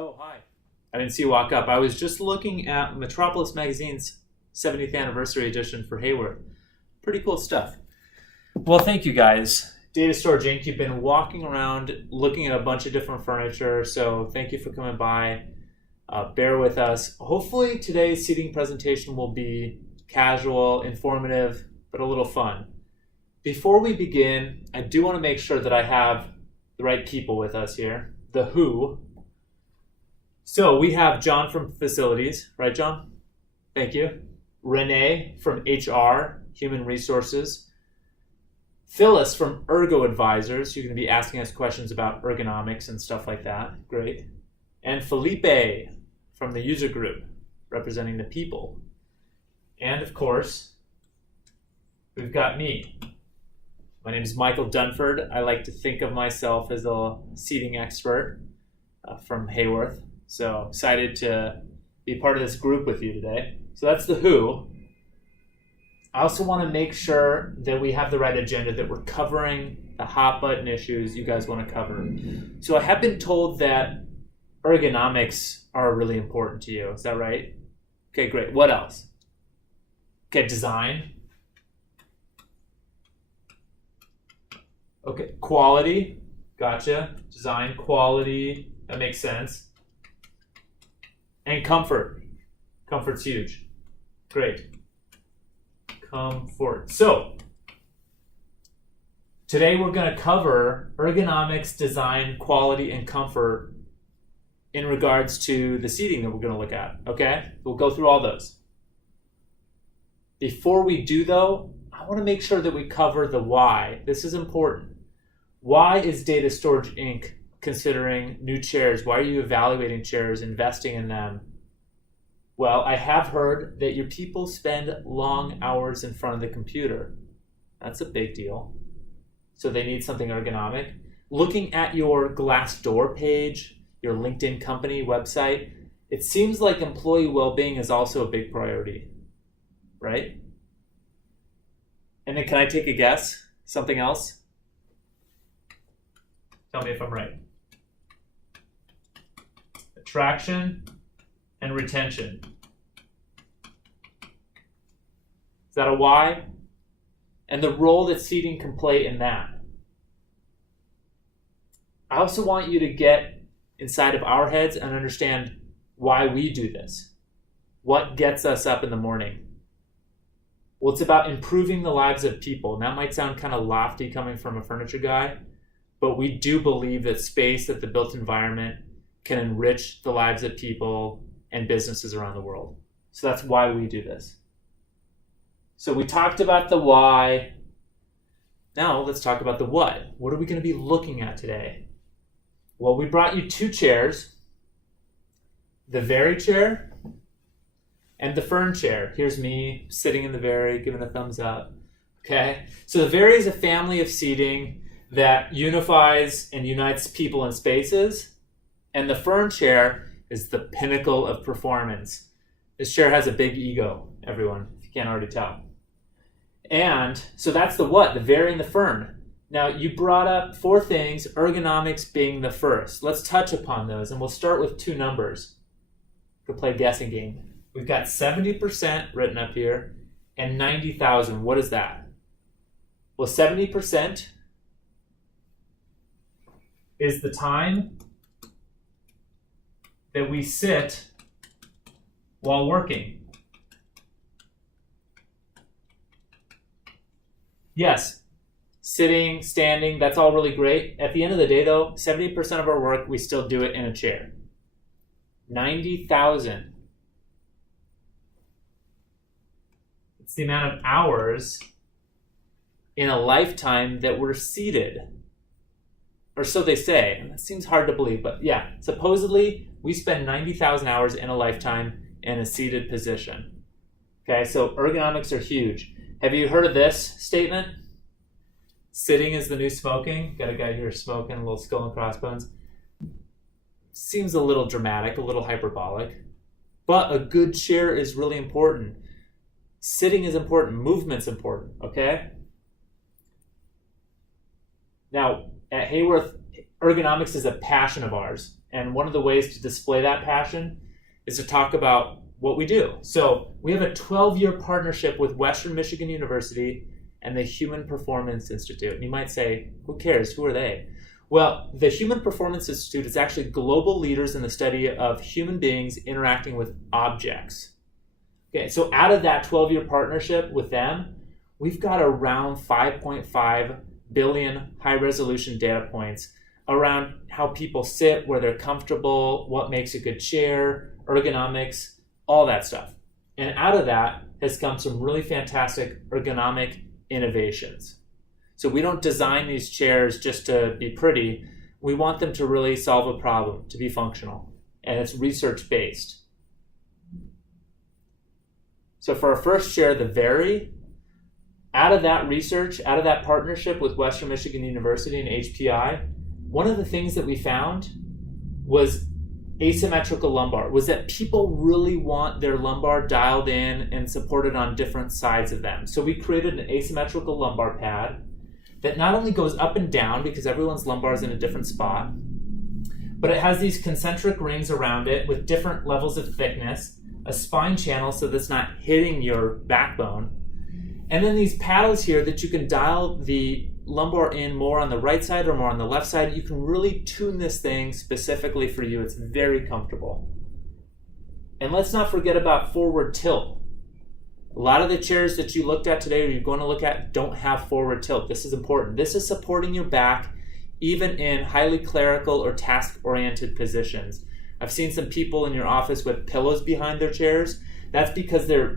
Oh, hi. I didn't see you walk up. I was just looking at Metropolis Magazine's 70th anniversary edition for Haworth. Pretty cool stuff. Well, thank you guys. Data Storage Inc., you've been walking around looking at a bunch of different furniture, so thank you for coming by. Bear with us. Hopefully today's seating presentation will be casual, informative, but a little fun. Before we begin, I do want to make sure that I have the right people with us here. The who. So we have John from Facilities, right, John? Thank you. Renee from HR, Human Resources. Phyllis from Ergo Advisors. You're going to be asking us questions about ergonomics and stuff like that. Great. And Felipe from the user group, representing the people. And of course, we've got me. My name is Michael Dunford. I like to think of myself as a seating expert from Haworth. So excited to be part of this group with you today. So that's the who. I also want to make sure that we have the right agenda, that we're covering the hot button issues you guys want to cover. So I have been told that ergonomics are really important to you. Is that right? Okay, great. What else? Okay, design. Okay, quality. Gotcha. Design, quality. That makes sense. And comfort. Comfort's huge. Great. Comfort. So, today we're going to cover ergonomics, design, quality, and comfort in regards to the seating that we're going to look at. Okay? We'll go through all those. Before we do, though, I want to make sure that we cover the why. This is important. Why is Data Storage Inc. considering new chairs? Why are you evaluating chairs, investing in them? Well, I have heard that your people spend long hours in front of the computer. That's a big deal. So they need something ergonomic. Looking at your Glassdoor page, your LinkedIn company website, it seems like employee well-being is also a big priority, right? And then can I take a guess? Something else? Tell me if I'm right. Attraction and retention. Is that a why? And the role that seating can play in that. I also want you to get inside of our heads and understand why we do this. What gets us up in the morning? Well, it's about improving the lives of people. And that might sound kind of lofty coming from a furniture guy, but we do believe that space, that the built environment can enrich the lives of people and businesses around the world. So that's why we do this. So we talked about the why. Now let's talk about the what. What are we going to be looking at today? Well, we brought you two chairs, the Very chair and the Fern chair. Here's me sitting in the Very, giving a thumbs up. Okay, so the Very is a family of seating that unifies and unites people and spaces, and the Fern chair is the pinnacle of performance. This chair has a big ego, everyone, if you can't already tell. And so that's the what, the Very and the Fern. Now, you brought up four things, ergonomics being the first. Let's touch upon those, and we'll start with two numbers. We'll play a guessing game. We've got 70% written up here, and 90,000. What is that? Well, 70% is the time that we sit while working. Yes, sitting, standing, that's all really great. At the end of the day, though, 70% of our work, we still do it in a chair. 90,000. It's the amount of hours in a lifetime that we're seated. Or so they say. And that seems hard to believe, but yeah, supposedly we spend 90,000 hours in a lifetime in a seated position. Okay, so ergonomics are huge. Have you heard of this statement? Sitting is the new smoking. Got a guy here smoking, a little skull and crossbones. Seems a little dramatic, a little hyperbolic, but a good chair is really important. Sitting is important, movement's important, okay? Now, at Haworth, ergonomics is a passion of ours. And one of the ways to display that passion is to talk about what we do. So we have a 12-year partnership with Western Michigan University and the Human Performance Institute. And you might say, who cares? Who are they? Well, the Human Performance Institute is actually global leaders in the study of human beings interacting with objects. Okay, so out of that 12-year partnership with them, we've got around 5.5 billion high-resolution data points around how people sit, where they're comfortable, what makes a good chair, ergonomics, all that stuff. And out of that has come some really fantastic ergonomic innovations. So we don't design these chairs just to be pretty. We want them to really solve a problem, to be functional. And it's research-based. So for our first chair, the Very, out of that research, out of that partnership with Western Michigan University and HPI, one of the things that we found was asymmetrical lumbar, was that people really want their lumbar dialed in and supported on different sides of them. So we created an asymmetrical lumbar pad that not only goes up and down because everyone's lumbar is in a different spot, but it has these concentric rings around it with different levels of thickness, a spine channel so that's not hitting your backbone, and then these paddles here that you can dial the lumbar in more on the right side or more on the left side. You can really tune this thing specifically for you. It's very comfortable. And let's not forget about forward tilt. A lot of the chairs that you looked at today or you're going to look at don't have forward tilt. This is important. This is supporting your back even in highly clerical or task-oriented positions. I've seen some people in your office with pillows behind their chairs. That's because they're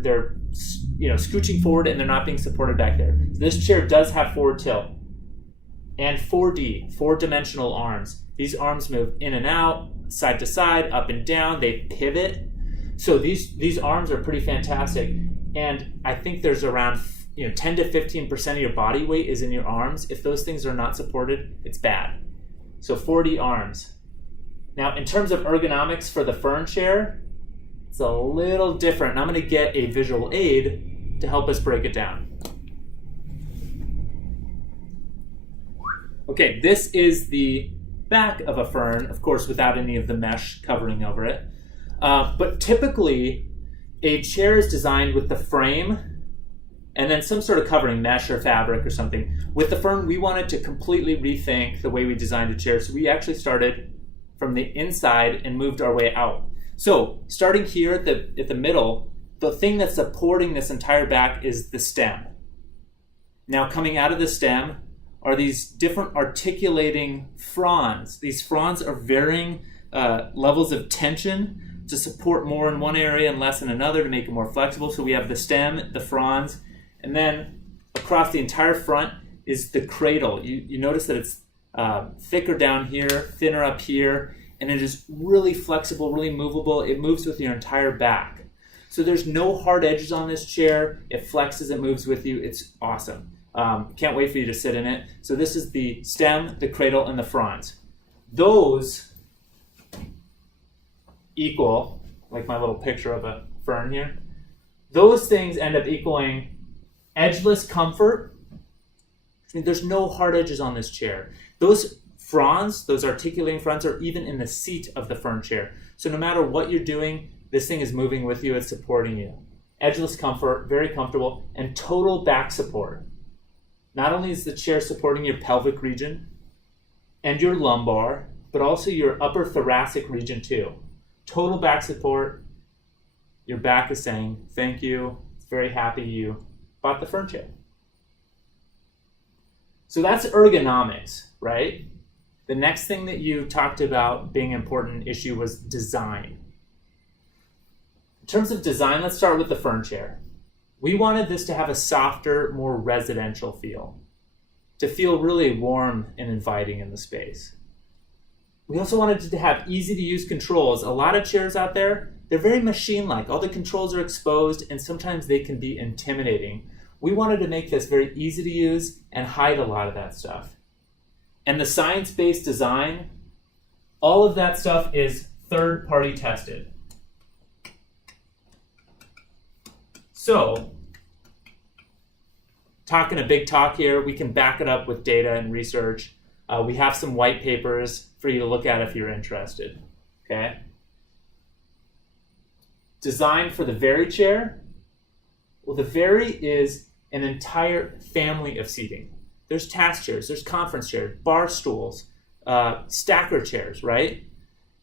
scooching forward and they're not being supported back there. So this chair does have forward tilt. And 4D, four-dimensional arms. These arms move in and out, side to side, up and down. They pivot. So these arms are pretty fantastic. And I think there's around 10 to 15% of your body weight is in your arms. If those things are not supported, it's bad. So 4D arms. Now, in terms of ergonomics for the Fern chair, it's a little different. And I'm going to get a visual aid to help us break it down. Okay, this is the back of a Fern, of course, without any of the mesh covering over it. But typically, a chair is designed with the frame and then some sort of covering, mesh or fabric or something. With the Fern, we wanted to completely rethink the way we designed a chair. So we actually started from the inside and moved our way out. So starting here at the middle, the thing that's supporting this entire back is the stem. Now coming out of the stem are these different articulating fronds. These fronds are varying levels of tension to support more in one area and less in another to make it more flexible. So we have the stem, the fronds, and then across the entire front is the cradle. You notice that it's thicker down here, thinner up here, and it is really flexible, really movable. It moves with your entire back. So there's no hard edges on this chair. It flexes, it moves with you. It's awesome. Can't wait for you to sit in it. So this is the stem, the cradle, and the fronds. Those equal, like my little picture of a fern here, those things end up equaling edgeless comfort. I mean, there's no hard edges on this chair. Those fronds, those articulating fronds, are even in the seat of the Fern chair. So no matter what you're doing, this thing is moving with you, it's supporting you. Edgeless comfort, very comfortable, and total back support. Not only is the chair supporting your pelvic region and your lumbar, but also your upper thoracic region too. Total back support. Your back is saying, thank you, it's very happy you bought the Fern chair. So that's ergonomics, right? The next thing that you talked about being an important issue was design. In terms of design, let's start with the Fern chair. We wanted this to have a softer, more residential feel, to feel really warm and inviting in the space. We also wanted it to have easy-to-use controls. A lot of chairs out there, they're very machine-like. All the controls are exposed, and sometimes they can be intimidating. We wanted to make this very easy to use and hide a lot of that stuff. And the science-based design, all of that stuff is third-party tested. So, talking a big talk here, we can back it up with data and research. We have some white papers for you to look at if you're interested. Okay. Designed for the Very chair. Well, the Very is an entire family of seating. There's task chairs, there's conference chairs, bar stools, stacker chairs, right?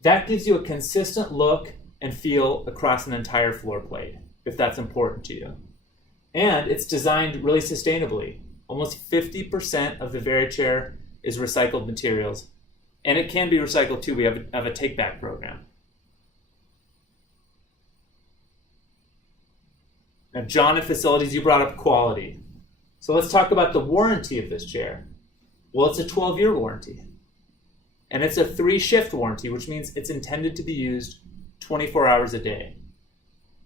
That gives you a consistent look and feel across an entire floor plate, if that's important to you. And it's designed really sustainably. Almost 50% of the Very chair is recycled materials. And it can be recycled too. We have a take-back program. Now, John at Facilities, you brought up quality. So let's talk about the warranty of this chair. Well, it's a 12-year warranty. And it's a 3-shift warranty, which means it's intended to be used 24 hours a day.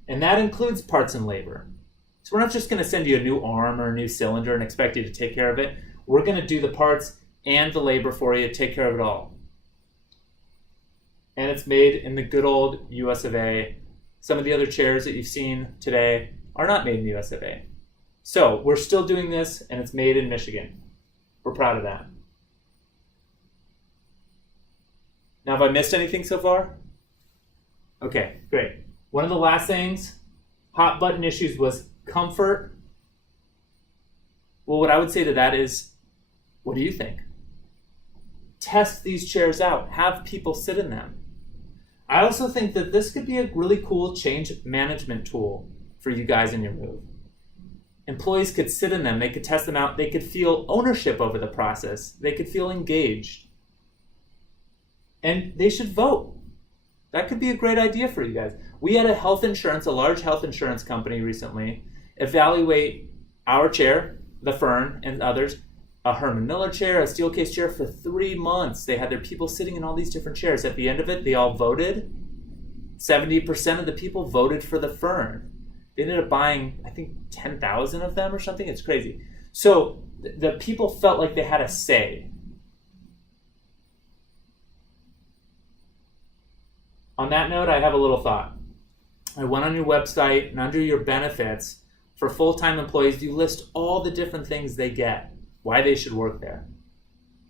And that includes parts and labor. So we're not just going to send you a new arm or a new cylinder and expect you to take care of it. We're going to do the parts and the labor for you, take care of it all. And it's made in the good old US of A. Some of the other chairs that you've seen today are not made in the US of A. So we're still doing this, and it's made in Michigan. We're proud of that. Now, have I missed anything so far? Okay, great. One of the last things, hot button issues, was comfort. Well, what I would say to that is, what do you think? Test these chairs out. Have people sit in them. I also think that this could be a really cool change management tool for you guys in your move. Employees could sit in them. They could test them out. They could feel ownership over the process. They could feel engaged. And they should vote. That could be a great idea for you guys. We had a large health insurance company recently, evaluate our chair, the Fern, and others, a Herman Miller chair, a Steelcase chair for 3 months. They had their people sitting in all these different chairs. At the end of it, they all voted. 70% of the people voted for the Fern. They ended up buying, I think, 10,000 of them or something. It's crazy. So the people felt like they had a say. On that note, I have a little thought. I went on your website, and under your benefits, for full-time employees, you list all the different things they get, why they should work there.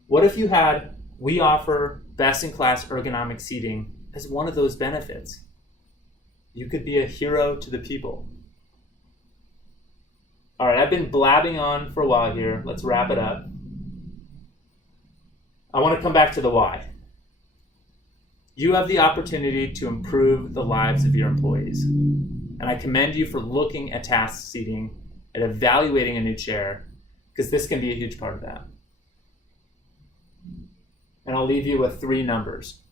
What if you had, we offer best-in-class ergonomic seating as one of those benefits? You could be a hero to the people. All right, I've been blabbing on for a while here. Let's wrap it up. I want to come back to the why. You have the opportunity to improve the lives of your employees. And I commend you for looking at task seating, at evaluating a new chair, because this can be a huge part of that. And I'll leave you with 3 numbers.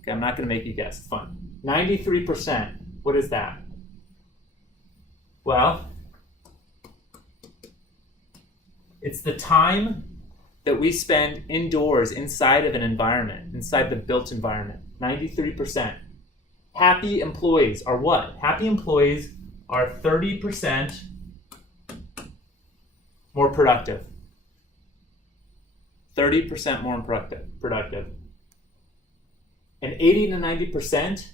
Okay, I'm not going to make you guess. It's fun. 93%. What is that? Well, it's the time that we spend indoors, inside of an environment, inside the built environment. 93%. Happy employees are what? Happy employees are 30% more productive. 30% more productive. And 80 to 90%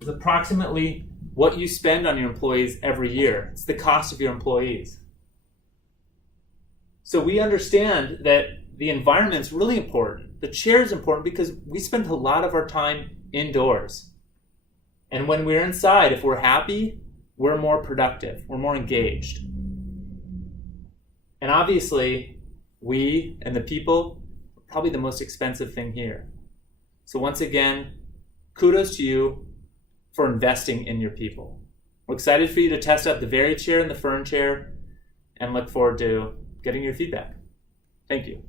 is approximately what you spend on your employees every year. It's the cost of your employees. So we understand that the environment's really important. The chair is important because we spend a lot of our time indoors. And when we're inside, if we're happy, we're more productive. We're more engaged. And obviously, we and the people are probably the most expensive thing here. So once again, kudos to you for investing in your people. We're excited for you to test out the Very chair and the Fern chair and look forward to getting your feedback. Thank you.